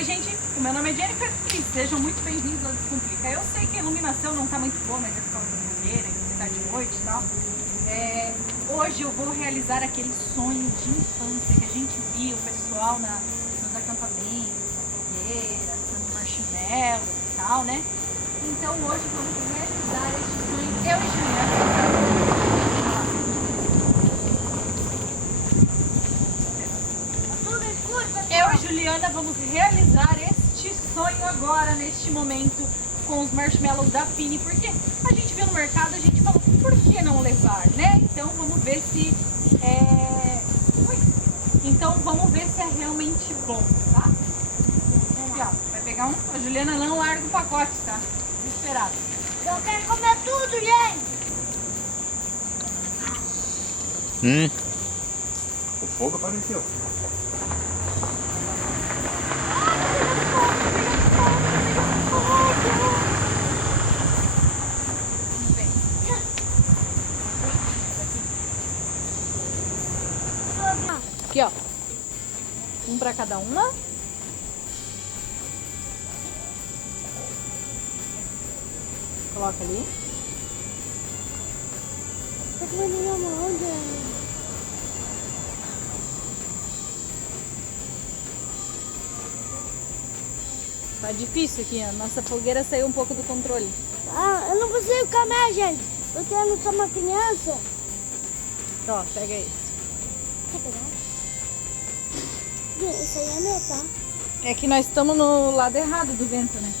Oi, gente, o meu nome é Jennifer e sejam muito bem-vindos ao Descomplica. Eu sei que a iluminação não tá muito boa, mas é por causa da fogueira, que tá de noite e tal. Hoje eu vou realizar aquele sonho de infância que a gente via o pessoal nos acampamentos, na fogueira, assando marshmallow e tal, né? Então hoje vamos realizar este sonho, eu e Juliana. Eu e Juliana vamos realizar este sonho agora, neste momento, com os marshmallows da Fini, porque a gente viu no mercado, a gente falou, por que não levar, né? Então vamos ver se Então vamos ver se é realmente bom, tá? Aqui, ó, vai pegar um, a Juliana não larga o pacote, tá? Desesperada. Eu quero comer tudo, gente! O fogo apareceu. Aqui, ó. Um pra cada uma. Coloca ali. Tá comendo minha mão, Jenny. Tá difícil aqui, a nossa fogueira saiu um pouco do controle. Ah, eu não consigo comer, gente. Porque eu não sou uma criança. Ó, pega esse. Quer pegar? Esse aí é meu, tá? É que nós estamos no lado errado do vento, né?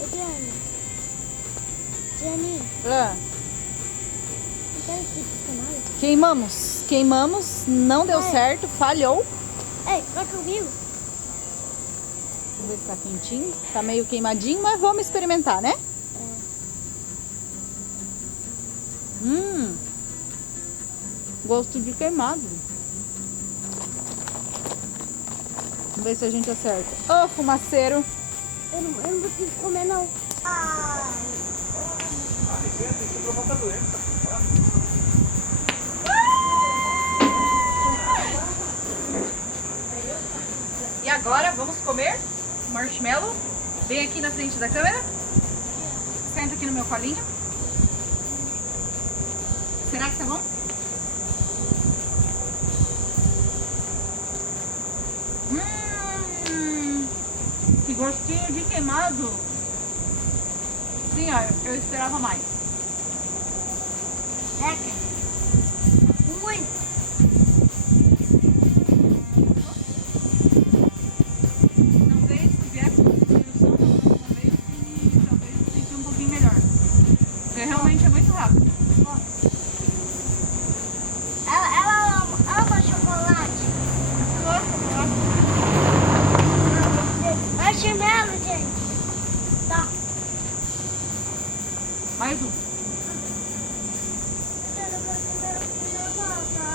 Ô, Jenny. Jenny, Ah, não quero que fique mais. queimamos, não deu Ai. certo, falhou. Ei, vai comigo. Vamos ver se tá quentinho. Tá meio queimadinho, mas vamos experimentar, né? Gosto de queimado. Vamos ver se a gente acerta. Ô, fumaceiro. Eu não consigo comer, não. Ai. E agora vamos comer o marshmallow. Vem aqui na frente da câmera. Senta aqui no meu colinho. Será que tá bom? Que gostinho de queimado. Sim, ó, eu esperava mais. Muito. Talvez se vier com distribuição, talvez fique um pouquinho melhor. Porque realmente é muito rápido. Ela ama chocolate. Marshmallow, gente. Tá. Mais um. Eu não quero comer o normal, tá?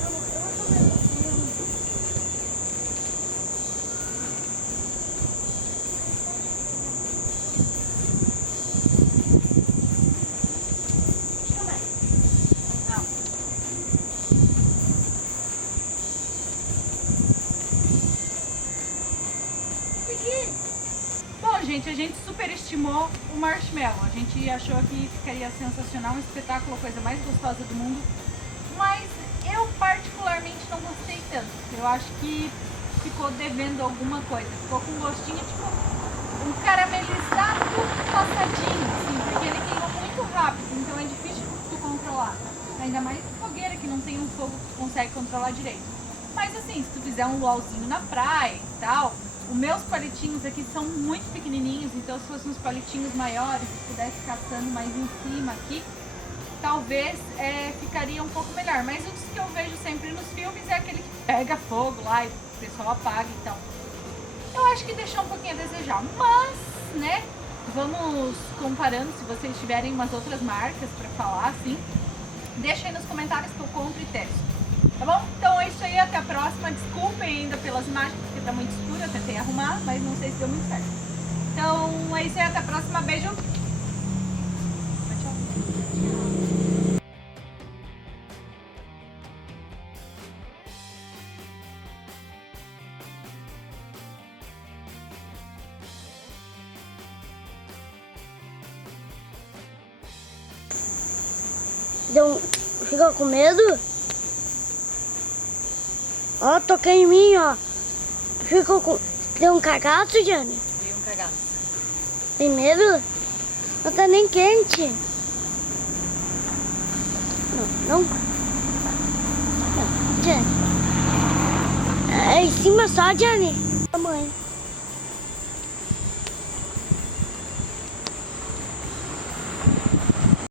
Eu vou comer o filme. Não. Bom, gente, a gente superestimou o marshmallow. A gente achou que ficaria sensacional, um espetáculo, a coisa mais gostosa do mundo. Mas eu particularmente não gostei tanto. Eu acho que ficou devendo alguma coisa. Ficou com um gostinho tipo um caramelizado passadinho, assim, porque ele queima muito rápido, então é difícil tu controlar. Ainda mais fogueira que não tem um fogo que tu consegue controlar direito. Mas assim, se tu fizer um luauzinho na praia e tal, os meus palitinhos aqui são muito pequenininhos, então se fossem uns palitinhos maiores, se pudesse caçando mais em cima aqui, talvez ficaria um pouco melhor. Mas os que eu vejo sempre nos filmes é aquele que pega fogo lá e o pessoal apaga, então eu acho que deixou um pouquinho a desejar. Mas, né, vamos comparando. Se vocês tiverem umas outras marcas pra falar, assim, deixa aí nos comentários que eu compro e testo. Tá bom? Então é isso aí, até a próxima. Desculpem ainda pelas imagens, porque tá muito escuro, eu tentei arrumar, mas não sei se deu muito certo. Então é isso aí, até a próxima. Beijo! Ficou com medo? Ó, toquei em mim, ó. Deu um cagaço, Jane? Dei um cagaço. Tem medo? Não tá nem quente. Não. Jane. É em cima só, Jane. Mãe.